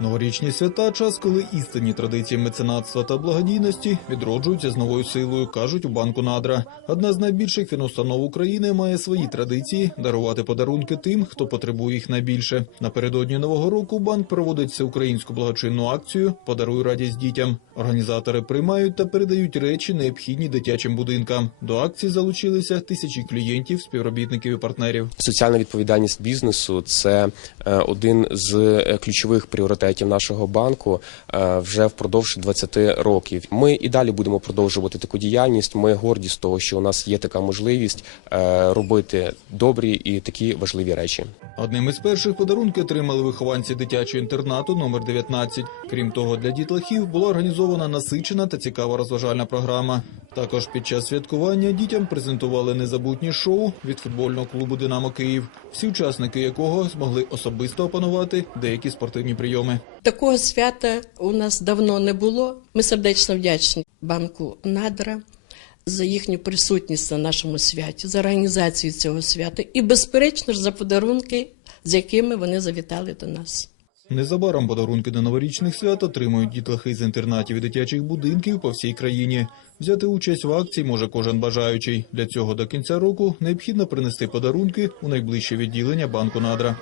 Новорічні свята час, коли істинні традиції меценатства та благодійності відроджуються з новою силою, кажуть у банку Надра. Одна з найбільших фінустанов України має свої традиції дарувати подарунки тим, хто потребує їх найбільше. Напередодні нового року банк проводить всеукраїнську благочинну акцію Подаруй радість дітям. Організатори приймають та передають речі, необхідні дитячим будинкам. До акції залучилися тисячі клієнтів, співробітників і партнерів. Соціальна відповідальність бізнесу це е, один з е, ключових пріоритетів нашого банку е, вже впродовж 20 років. Ми і далі будемо продовжувати таку діяльність. Ми горді з того, що у нас є така можливість е, робити добрі і такі важливі речі. Одним із перших подарунки отримали вихованці дитячого інтернату номер 19. Крім того, для дітлахів була організована насичена та цікава розважальна програма. Також під час святкування дітям презентували незабутні шоу від футбольного клубу Динамо Київ, всі учасники якого змогли особисто опанувати деякі спортивні прийоми. Такого свята у нас давно не було. Ми сердечно вдячні банку Надра за їхню присутність на нашому святі, за організацію цього свята і, безперечно ж, за подарунки, з якими вони завітали до нас. Незабаром подарунки до новорічних свят отримують дітлахи з інтернатів і дитячих будинків по всій країні. Взяти участь в акції може кожен бажаючий. Для цього до кінця року необхідно принести подарунки у найближче відділення банку Надра.